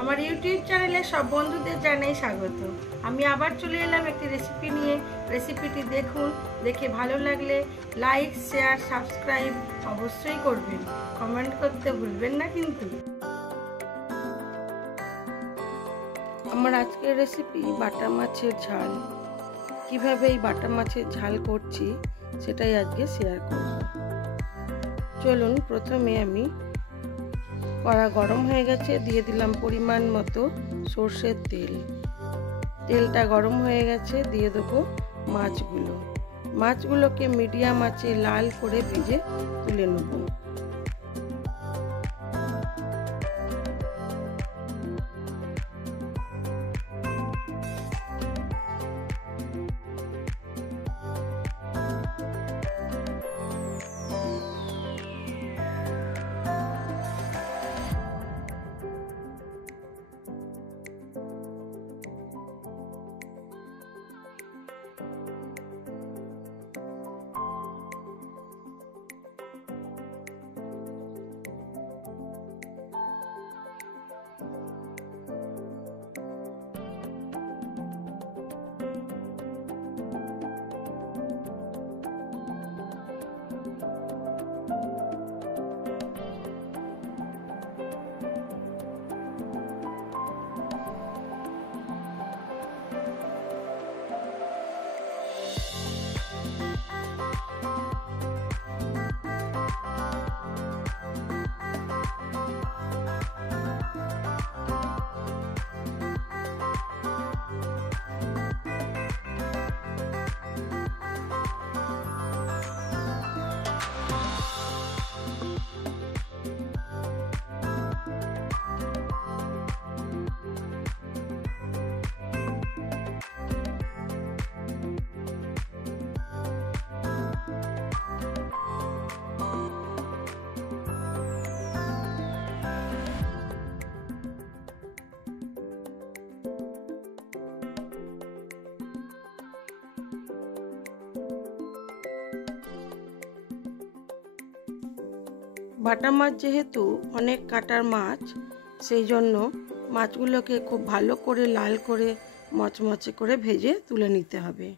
আমার ইউটিউব চ্যানেলে সব বন্ধুদের জানাই স্বাগত। আমি আবার চলে এলাম একটি রেসিপি নিয়ে। রেসিপিটি দেখুন, দেখে ভালো লাগলে লাইক, শেয়ার, সাবস্ক্রাইব অবশ্যই করবেন। কমেন্ট করতে ভুলবেন না কিন্তু। আমার আজকের রেসিপি বাটা মাছের ঝাল। কিভাবে এই বাটা মাছের ঝাল করছি সেটাই আজকে শেয়ার করব। চলুন, প্রথমে আমি কড়া গরম হয়ে গেছে, দিয়ে দিলাম পরিমাণ মতো সর্ষের তেল। তেলটা গরম হয়ে গেছে, দিয়ে দেবো মাছগুলোকে মিডিয়াম আঁচে লাল করে ভেজে তুলে নেব। বাটা মাছ যেহেতু অনেক কাটার মাছ, সেই জন্য মাছগুলোকে খুব ভালো করে লাল করে মচমচে করে ভেজে তুলে নিতে হবে।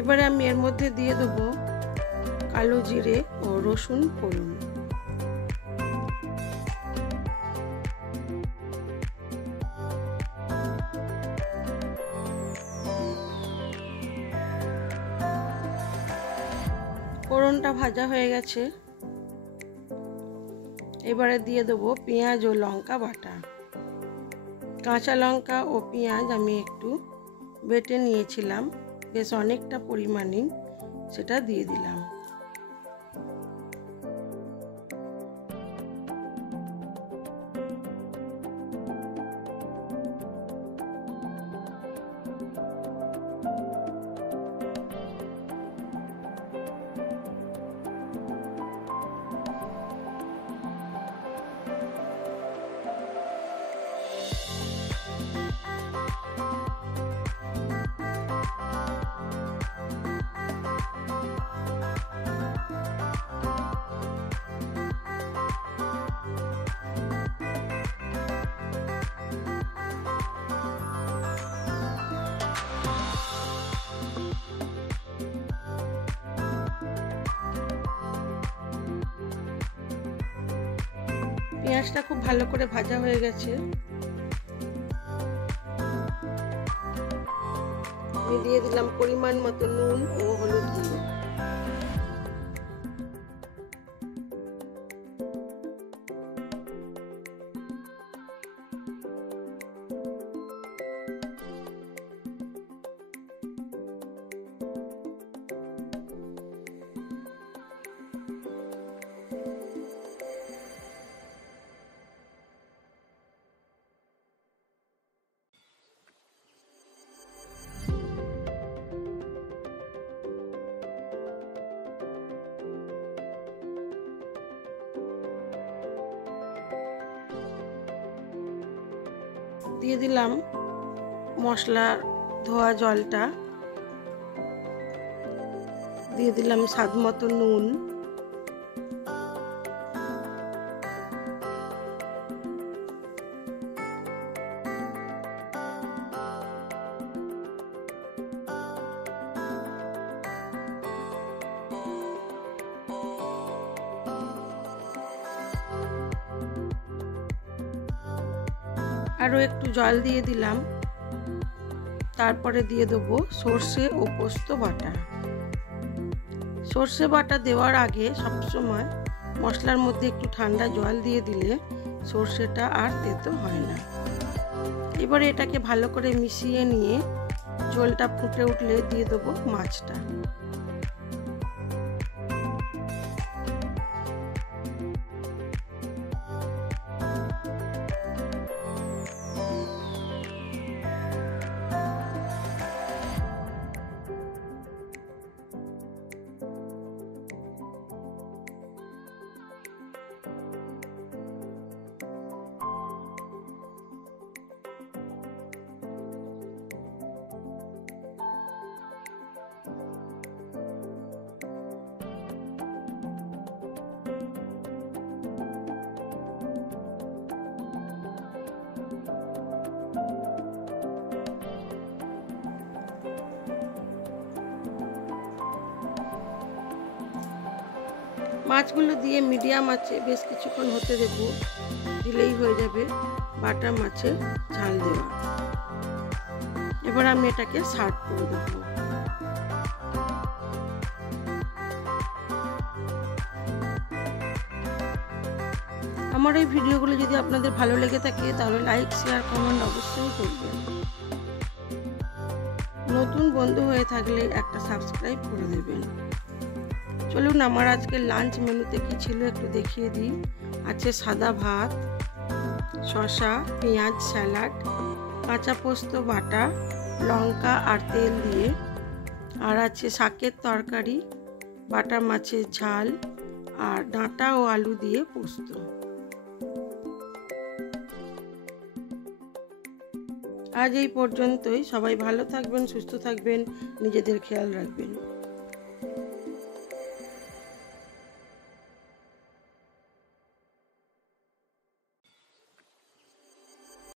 এবারে আমি এর মধ্যে দিয়ে দেবো কালো জিরে ও রসুন ফোড়ন। ফোড়নটা ভাজা হয়ে গেছে, এবারে দিয়ে দেবো পেঁয়াজ ও লঙ্কা বাটা। কাঁচা লঙ্কা ও পেঁয়াজ আমি একটু বেটে নিয়েছিলাম, বেশ অনেকটা পরিমাণে, সেটা দিয়ে দিলাম। পেঁয়াজটা খুব ভালো করে ভাজা হয়ে গেছে। আমি দিয়ে দিলাম পরিমাণ মতো নুন ও হলুদ গুঁড়ো। দিয়ে দিলাম মশলা ধোয়া জলটা, দিয়ে দিলাম স্বাদ মতো নুন, আরও একটু জল দিয়ে দিলাম। তারপরে দিয়ে দেবো সর্ষে ও পোস্ত বাটা। সর্ষে বাটা দেওয়ার আগে সবসময় মশলার মধ্যে একটু ঠান্ডা জল দিয়ে দিলে সর্ষেটা আর তেতো হয় না। এবারে এটাকে ভালো করে মিশিয়ে নিয়ে ঝোলটা ফুটে উঠলে দিয়ে দেবো মাছটা। মাছগুলো দিয়ে মিডিয়াম আঁচে বেশ কিছুক্ষণ হতে দেব, দিলেই হয়ে যাবে বাটা মাছের ঝাল দেওয়া। এবার আমি এটাকে সার্ভ করে দেব। আমার এই ভিডিওগুলো যদি আপনাদের ভালো লেগে থাকে তাহলে লাইক, শেয়ার, কমেন্ট অবশ্যই করবেন। নতুন বন্ধু হয়ে থাকলে একটা সাবস্ক্রাইব করে দেবেন। চলুন আমার আজকের লাঞ্চ মেনুতে কি ছিল একটু দেখিয়ে দিই। আছে সাদা ভাত, শসা, পেঁয়াজ, স্যালাড, কাঁচা পোস্ত বাটা, লঙ্কা আর তেল দিয়ে, আর আছে শাকের তরকারি, বাটা মাছের ঝাল আর ডাঁটা ও আলু দিয়ে পোস্ত। আজ এই পর্যন্তই। সবাই ভালো থাকবেন, সুস্থ থাকবেন, নিজেদের খেয়াল রাখবেন।